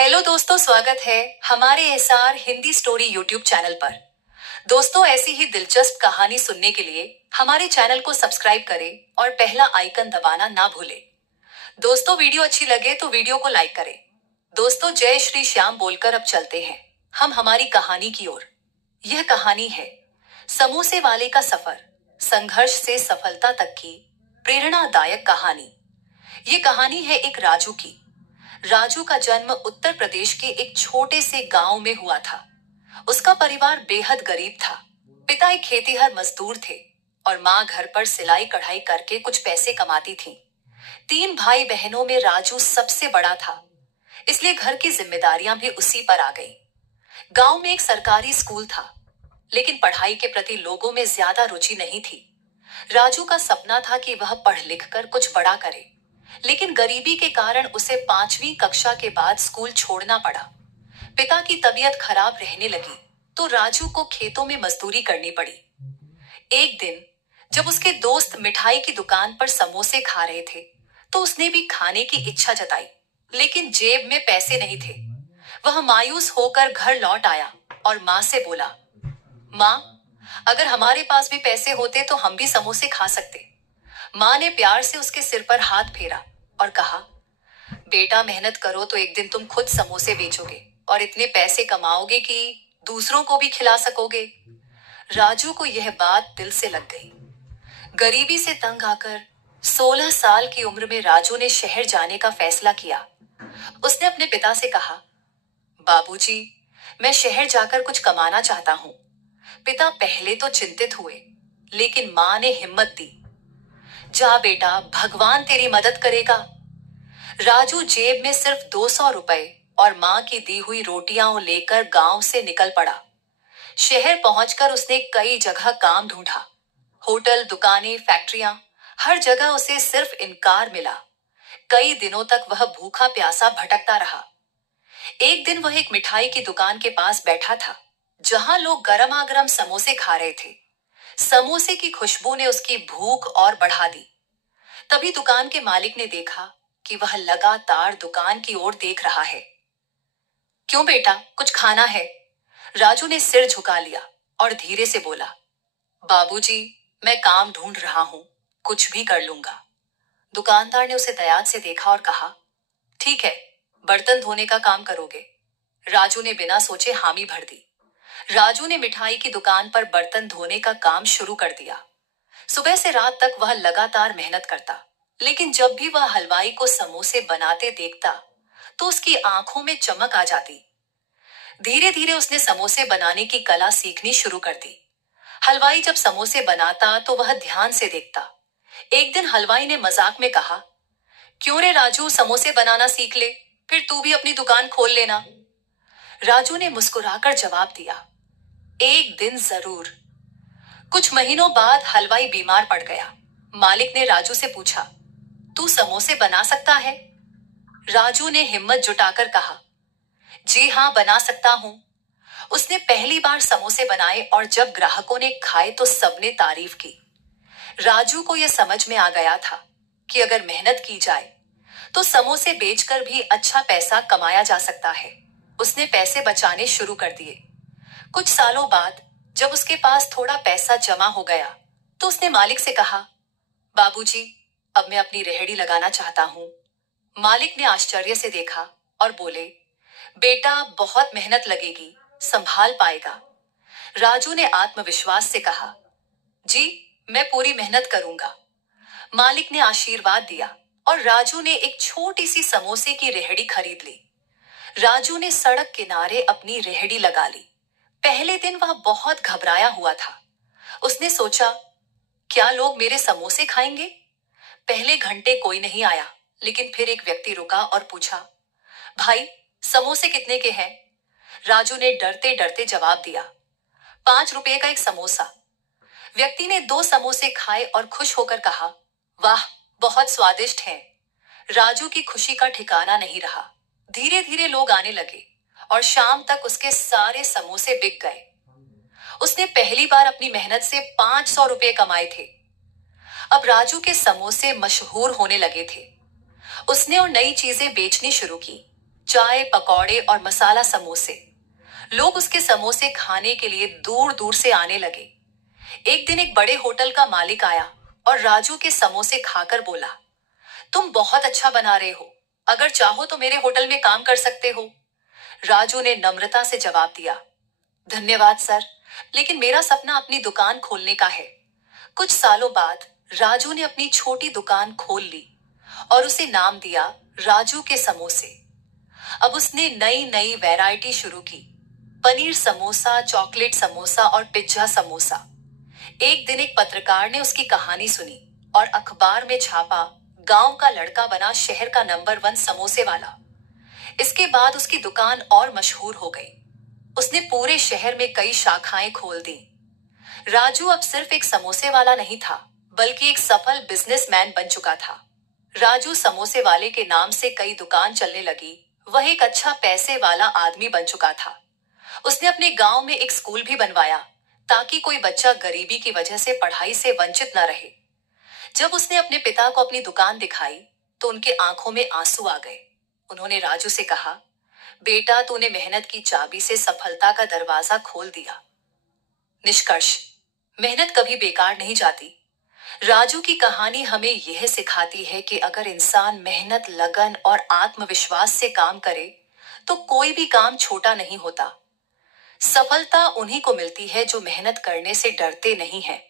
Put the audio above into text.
Hello दोस्तों, स्वागत है हमारे SR Hindi story YouTube channel पर। दोस्तों, ऐसी ही दिलचस्प कहानी सुनने के लिए हमारे चैनल को सब्सक्राइब करें और पहला आइकन दबाना ना भूलें। दोस्तों, वीडियो अच्छी लगे तो वीडियो को लाइक करें। दोस्तों, जय श्री श्याम बोलकर अब चलते हैं हम हमारी कहानी की ओर। यह कहानी है समोसे वाले का सफर, संघर्ष से सफलता तक की प्रेरणादायक कहानी। ये कहानी है एक राजू की। राजू का जन्म उत्तर प्रदेश के एक छोटे से गांव में हुआ था। उसका परिवार बेहद गरीब था। पिता एक खेतीहर मजदूर थे और माँ घर पर सिलाई कढ़ाई करके कुछ पैसे कमाती थी। 3 भाई बहनों में राजू सबसे बड़ा था, इसलिए घर की जिम्मेदारियां भी उसी पर आ गई। गांव में एक सरकारी स्कूल था, लेकिन पढ़ाई के प्रति लोगों में ज्यादा रुचि नहीं थी। राजू का सपना था कि वह पढ़ लिख कर कुछ बड़ा करे, लेकिन गरीबी के कारण उसे 5वीं कक्षा के बाद स्कूल छोड़ना पड़ा। पिता की तबीयत खराब रहने लगी तो राजू को खेतों में मजदूरी करनी पड़ी। एक दिन जब उसके दोस्त मिठाई की दुकान पर समोसे खा रहे थे, तो उसने भी खाने की इच्छा जताई, लेकिन जेब में पैसे नहीं थे। वह मायूस होकर घर लौट आया और माँ से बोला, माँ, अगर हमारे पास भी पैसे होते तो हम भी समोसे खा सकते। माँ ने प्यार से उसके सिर पर हाथ फेरा और कहा, बेटा, मेहनत करो तो एक दिन तुम खुद समोसे बेचोगे और इतने पैसे कमाओगे कि दूसरों को भी खिला सकोगे। राजू को यह बात दिल से लग गई। गरीबी से तंग आकर 16 साल की उम्र में राजू ने शहर जाने का फैसला किया। उसने अपने पिता से कहा, बाबूजी, मैं शहर जाकर कुछ कमाना चाहता हूँ। पिता पहले तो चिंतित हुए, लेकिन माँ ने हिम्मत दी। जा बेटा, भगवान तेरी मदद करेगा। राजू जेब में सिर्फ 200 रुपए और माँ की दी हुई रोटियां लेकर गांव से निकल पड़ा। शहर पहुंचकर उसने कई जगह काम ढूंढा। होटल, दुकानें, फैक्ट्रियां, हर जगह उसे सिर्फ इनकार मिला। कई दिनों तक वह भूखा प्यासा भटकता रहा। एक दिन वह एक मिठाई की दुकान के पास बैठा था, जहां लोग गरमागरम समोसे खा रहे थे। समोसे की खुशबू ने उसकी भूख और बढ़ा दी। तभी दुकान के मालिक ने देखा कि वह लगातार दुकान की ओर देख रहा है। क्यों बेटा, कुछ खाना है? राजू ने सिर झुका लिया और धीरे से बोला, बाबूजी, मैं काम ढूंढ रहा हूं, कुछ भी कर लूंगा। दुकानदार ने उसे दया से देखा और कहा, ठीक है, बर्तन धोने का काम करोगे? राजू ने बिना सोचे हामी भर दी। राजू ने मिठाई की दुकान पर बर्तन धोने का काम शुरू कर दिया। सुबह से रात तक वह लगातार मेहनत करता, लेकिन जब भी वह हलवाई को समोसे बनाते देखता, तो उसकी आंखों में चमक आ जाती। धीरे धीरे उसने समोसे बनाने की कला सीखनी शुरू कर दी। हलवाई जब समोसे बनाता तो वह ध्यान से देखता। एक दिन हलवाई ने मजाक में कहा, क्यों रे राजू, समोसे बनाना सीख ले, फिर तू भी अपनी दुकान खोल लेना। राजू ने मुस्कुराकर जवाब दिया, एक दिन जरूर। कुछ महीनों बाद हलवाई बीमार पड़ गया। मालिक ने राजू से पूछा, तू समोसे बना सकता है? राजू ने हिम्मत जुटाकर कहा, जी हाँ, बना सकता हूं। उसने पहली बार समोसे बनाए और जब ग्राहकों ने खाए तो सबने तारीफ की। राजू को यह समझ में आ गया था कि अगर मेहनत की जाए तो समोसे बेचकर भी अच्छा पैसा कमाया जा सकता है। उसने पैसे बचाने शुरू कर दिए। कुछ सालों बाद जब उसके पास थोड़ा पैसा जमा हो गया, तो उसने मालिक से कहा, बाबूजी, अब मैं अपनी रेहड़ी लगाना चाहता हूँ। मालिक ने आश्चर्य से देखा और बोले, बेटा, बहुत मेहनत लगेगी, संभाल पाएगा? राजू ने आत्मविश्वास से कहा, जी, मैं पूरी मेहनत करूंगा। मालिक ने आशीर्वाद दिया और राजू ने एक छोटी सी समोसे की रेहड़ी खरीद ली। राजू ने सड़क किनारे अपनी रेहड़ी लगा ली। पहले दिन वह बहुत घबराया हुआ था। उसने सोचा, क्या लोग मेरे समोसे खाएंगे? पहले घंटे कोई नहीं आया, लेकिन फिर एक व्यक्ति रुका और पूछा, भाई, समोसे कितने के हैं? राजू ने डरते डरते जवाब दिया, 5 रुपए का एक समोसा। व्यक्ति ने 2 समोसे खाए और खुश होकर कहा, वाह, बहुत स्वादिष्ट हैं। राजू की खुशी का ठिकाना नहीं रहा। धीरे धीरे लोग आने लगे और शाम तक उसके सारे समोसे बिक गए। उसने पहली बार अपनी मेहनत से 500 रुपए कमाए थे। अब राजू के समोसे मशहूर होने लगे थे। उसने और नई चीजें बेचनी शुरू की। चाय, पकौड़े और मसाला समोसे। लोग उसके समोसे खाने के लिए दूर दूर से आने लगे। एक दिन एक बड़े होटल का मालिक आया और राजू के समोसे खाकर बोला, तुम बहुत अच्छा बना रहे हो। अगर चाहो तो मेरे होटल में काम कर सकते हो। राजू ने नम्रता से जवाब दिया, धन्यवाद सर, लेकिन मेरा सपना अपनी दुकान खोलने का है। कुछ सालों बाद राजू ने अपनी छोटी दुकान खोल ली और उसे नाम दिया राजू के समोसे। अब उसने नई नई वैरायटी शुरू की, पनीर समोसा, चॉकलेट समोसा और पिज्जा समोसा। एक दिन एक पत्रकार ने उसकी कहानी सुनी और अखबार में छापा, गांव का लड़का बना शहर का नंबर 1 समोसे वाला। इसके बाद उसकी दुकान और मशहूर हो गई। उसने पूरे शहर में कई शाखाएं खोल दी। राजू अब सिर्फ एक समोसे वाला नहीं था, बल्कि एक सफल बिजनेसमैन बन चुका था। राजू समोसे वाले के नाम से कई दुकान चलने लगी। वह एक अच्छा पैसे वाला आदमी बन चुका था। उसने अपने गांव में एक स्कूल भी बनवाया, ताकि कोई बच्चा गरीबी की वजह से पढ़ाई से वंचित न रहे। जब उसने अपने पिता को अपनी दुकान दिखाई, तो उनके आंखों में आंसू आ गए। उन्होंने राजू से कहा, बेटा, तूने मेहनत की चाबी से सफलता का दरवाजा खोल दिया। निष्कर्ष, मेहनत कभी बेकार नहीं जाती। राजू की कहानी हमें यह सिखाती है कि अगर इंसान मेहनत, लगन और आत्मविश्वास से काम करे, तो कोई भी काम छोटा नहीं होता। सफलता उन्हीं को मिलती है जो मेहनत करने से डरते नहीं हैं।